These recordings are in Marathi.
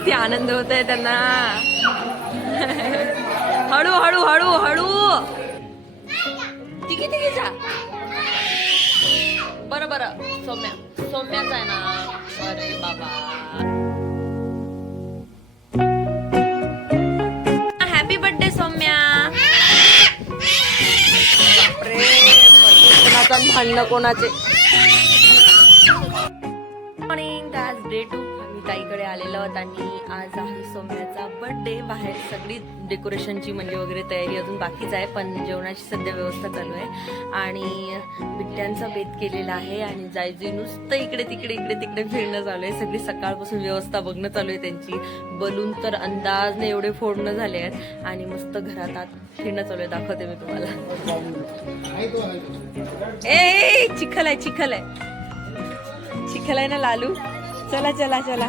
किती आनंद होत आहे त्यांना. हळू हळू हळू हळू. तिघी तिघी जा बरं बरं. सौम्या सौम्याच आहे ना. अरे बाबा. Happy birthday Saumya. कोणाचा आणि भांडणं कोणाचे मॉर्निंग आज डे टू ताईकडे आलेलो आहोत आणि आज आहे सौम्याचा बर्थडे बाहेर सगळी डेकोरेशनची म्हणजे वगैरे तयारी अजून बाकीच आहे पण जेवणाची सध्या व्यवस्था चालू आहे. आणि बिट्ट्यांचा बेत केलेला आहे आणि जायजी नुसतं इकडे तिकडे इकडे तिकडे फिरणं चालू आहे. सगळी सकाळपासून व्यवस्था बघणं चालू आहे त्यांची. बलून तर अंदाजने एवढे फोडणं झाले आहेत आणि मस्त घरात आत फिरणं चालू आहे. दाखवते मी तुम्हाला. ए चिखल आहे चिखल आहे. चिखल आहे ना लालू? चला चला चला.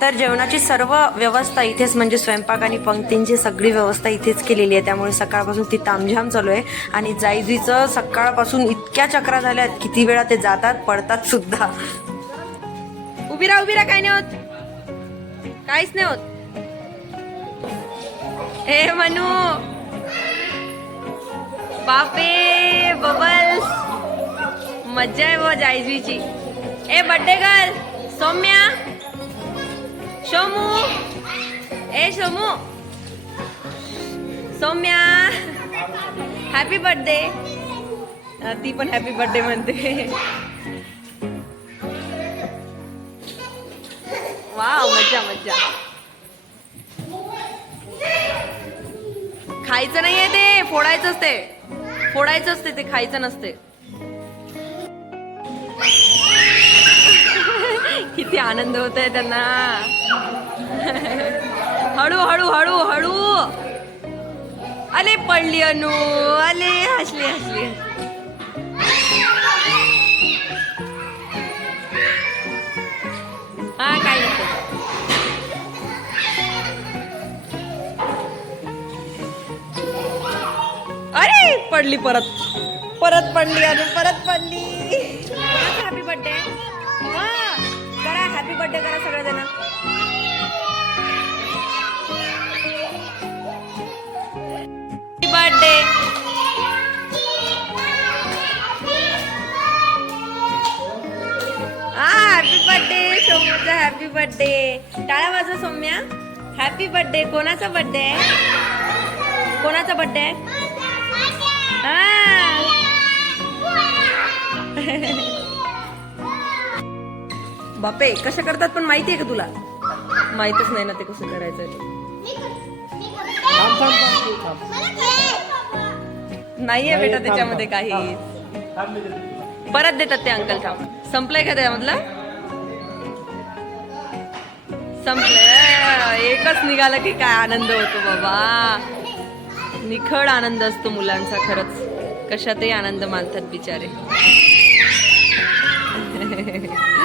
तर जेवणाची सर्व व्यवस्था इथेच म्हणजे स्वयंपाक आणि पंक्तींची सगळी व्यवस्था इथेच केलेली आहे. त्यामुळे सकाळपासून ती तामझाम चालू आहे. आणि जायजुईचं सकाळपासून इतक्या चक्रा झाल्यात किती वेळा ते जातात पडतात सुद्धा. उभी राहा उभी राहा काय नाही होत. काहीच नाही होत. हे मनू. बापे बबल मज्जा आहे व जायजूची ए बर्थडे गर्ल सौम्या शोमू ए शोमू सौम्या हॅपी बर्थडे ती पण हॅपी बर्थडे म्हणते. वाव मज्जा मज्जा. खायचं नाहीये ते फोडायचं असते फोडायचं असते ते खायचं नसते. किती आनंद होत आहे त्यांना. हळू हळू हळू हळू. अले पडली अनु अले हसली हसली. हा काय अरे पडली परत. परत पडली अनु परत पडली. बर्थडे करा सगळेजण. बर्थडे हा हॅपी बर्थडे सौम्याचा हॅपी बर्थडे टाळा वाजवा सौम्या. हॅपी बर्थडे कोणाचा बर्थडे आहे? कोणाचा बर्थडे आहे? हा बापे कसं करतात पण माहिती आहे का तुला? माहितच नाही ना ते कसं करायचं. नाहीये बेटा त्याच्यामध्ये काही. परत देतात ते अंकल थांब. संपलंय का त्यामधलं? संपलंय. एकच निघालं की काय आनंद होतो बाबा. निखळ आनंद असतो मुलांचा खरंच. कशातही आनंद मानतात बिचारे.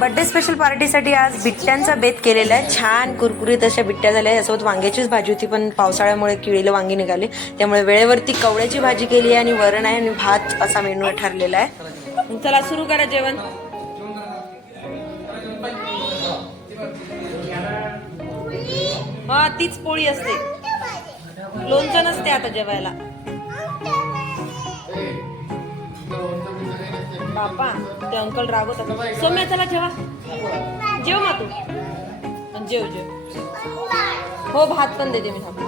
बर्थडे स्पेशल पार्टीसाठी आज बिट्ट्यांचा बेत केलेला आहे. छान कुरकुरीत अशा बिट्ट्या झाल्या. यासोबत वांग्याचीच भाजी होती पण पावसाळ्यामुळे किळीला वांगी निघाली. त्यामुळे वेळेवरती कवळ्याची भाजी केली आहे आणि वरण आहे आणि भात असा मेनू ठरलेला आहे. चला सुरू करा जेवण. हा तीच पोळी असते. लोणचं नसते आता जेवायला. बापा ते अंकल रागवतात. सौम्या चला जेवा जेव मा तू. जेव जेव. हो भात पण देते मी थांब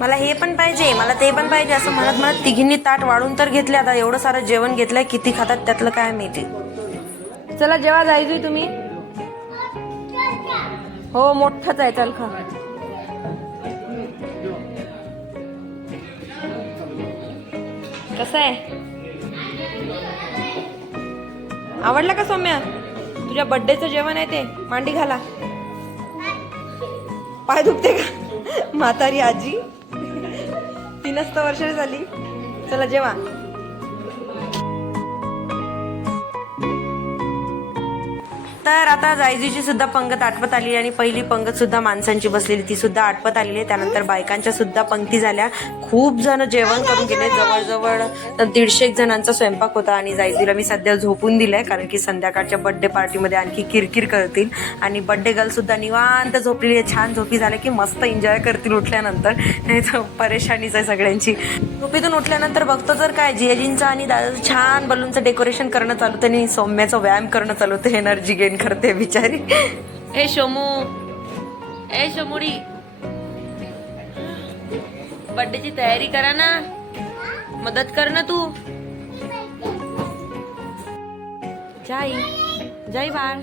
मला हे पण पाहिजे मला ते पण पाहिजे असं म्हणत म्हणत तिघींनी ताट वाढून तर घेतले. आता एवढं सारं जेवण घेतलंय किती खातात त्यातलं काय माहिती. चला जेवा जायचोय तुम्ही. हो मोठंच आहे चल खा. कसं आहे? आवडला का सौम्या? तुझ्या बर्थडेचं जेवण आहे ते? मांडी घाला. पाय दुखते का? म्हातारी आजी. तीनच तर वर्षाची झाली. चला जेवा. तर आता जायजीची सुद्धा पंगत आठवत आली आणि पहिली पंगत सुद्धा माणसांची बसलेली ती सुद्धा आठवत आलेली आहे. त्यानंतर बायकांच्या सुद्धा पंक्ती झाल्या. खूप जण जेवण करून गेले. जवळजवळ दीडशे एक जणांचा स्वयंपाक होता आणि जायजीला मी सध्या झोपून दिलंय कारण की संध्याकाळच्या बर्थडे पार्टीमध्ये आणखी किरकिर करतील. आणि बर्थडे गर्ल सुद्धा निवांत झोपलेली आहे. छान झोपी झाल्या की मस्त एन्जॉय करतील उठल्यानंतर. नाही तर परेशानीच आहे सगळ्यांची. झोपीतून उठल्यानंतर बघतो तर काय जियाजींचं आणि दादाचं छान बलूनचं डेकोरेशन करणं चालू होतं आणि व्यायाम करणं चालू होतं एनर्जी गेन करते बिचारी ए शोमू ए शोमुडी बर्थडेची तयारी करा ना मदत कर ना तू जाई जाई बाळ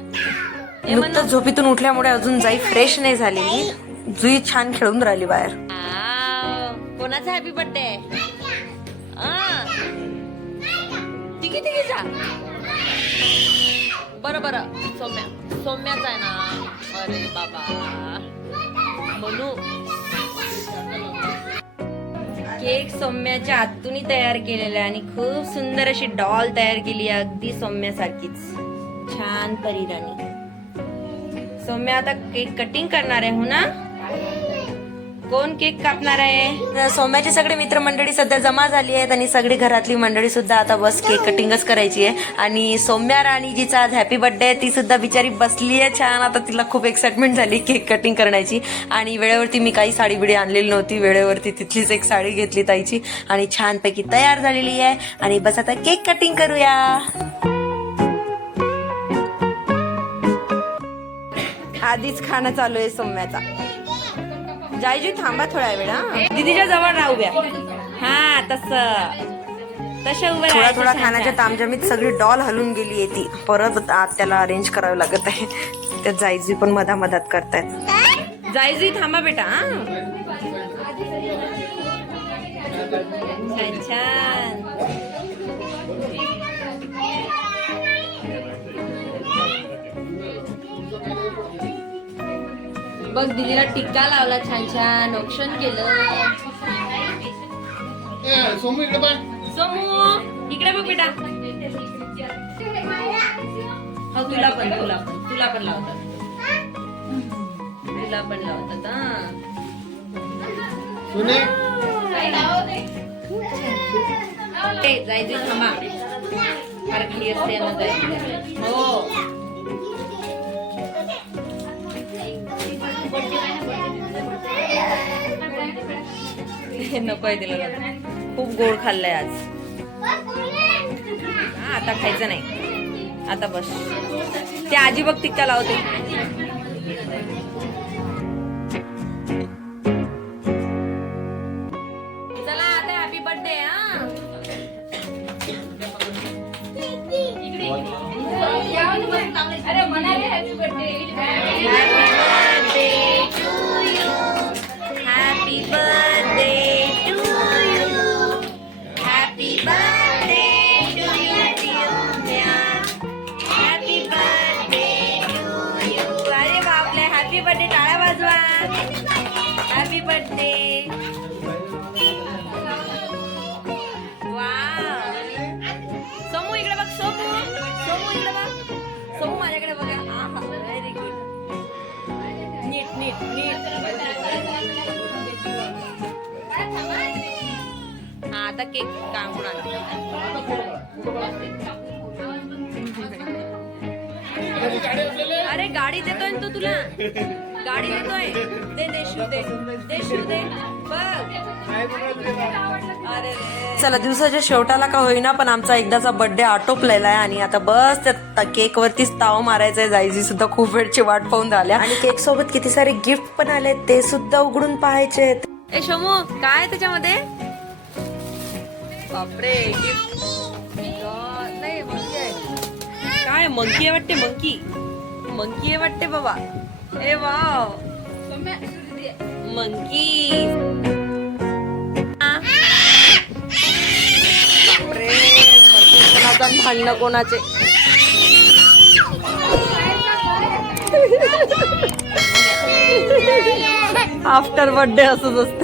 नुकतंच झोपीतून उठल्यामुळे अजून जाई फ्रेश नाही झालेली जुई छान खेळून राहिली बाहेर कोणाचा हॅपी बर्थडे तिघी तिघीचा बरं बरं. सौम्या. सौम्याचा आहे ना. अरे बाबा. म्हणू केक सौम्याच्या आतूनही तयार केलेला आहे आणि खूप सुंदर अशी डॉल तयार केली आहे अगदी सौम्यासारखीच. छान परिराणी सौम्या आता केक कटिंग करणार आहे हो ना? कोण केक कापणार आहे? सौम्याची सगळे मित्रमंडळी सध्या जमा झाली आहेत आणि सगळी घरातली मंडळी सुद्धा आता बस केक कटिंगच करायची आहे. आणि सौम्या राणी जिचा आज हॅपी बर्थडे आहे. ती सुद्धा बिचारी बसली आहे छान. आता तिला खूप एक्साइटमेंट झाली केक कटिंग करण्याची. आणि वेळेवरती मी काही साडी बिडी आणलेली नव्हती. वेळेवरती तिथलीच एक साडी घेतली ताईची. आणि छानपैकी तयार झालेली आहे. आणि बस आता केक कटिंग करूया. आधीच खाणं चालू आहे सौम्याचा. जायजी थांबा थोडा वेळ हा. दीदीच्या जवळ राहू द्या. हा तस. तशा उभं थोडा थोडा खाण्याच्या तामजामीत सगळी डॉल हलून गेली आहे ती. परत आत त्याला अरेंज करावं लागत आहे. त्यात जायजी पण मधा मधात करतायत. जायजी थांबा बेटा हा. छान छान. बघ दिदीला टिक्का लावला छान छान ऑप्शन केलं. सोमू इकडे बाय सोमू इकडे बघ बेटा. हो तुला पण तुला पण तुला पण लावतात. तुला पण लावतात हा. जायचं थांबा. फार असते यांना जायची. हो. हे नको आहे तिला खूप गोड खाल्लंय आज. हा, आता खायचं नाही. आता बस. ते आजी बघ तिक्का लावते. नीट नीट. हा आता केक काढून अरे गाडी देतोय ना तो तुला? गाडी देतोय? दे दे शू दे. दे शू दे. बघ. अरे चला दिवसाच्या शेवटाला का होईना पण आमचा एकदाचा बर्थडे आटोपलेला आहे आणि आता बस त्या केक वरतीच ताव मारायचंय. जायची सुद्धा खूप वेळची वाट पाहून झाल्या. आणि केक सोबत किती सारे गिफ्ट पण आले ते सुद्धा उघडून पाहायचे आहेत. ए शमू काय आहे त्याच्यामध्ये? बापरे गिफ्ट नाही मंकी आहे. काय मंकी आहे वाटते मंकी मंकी आहे वाटते बाबा. ए वाव. मंकी कोणाचा भांडणं कोणाचे आफ्टर बर्थडे असंच असते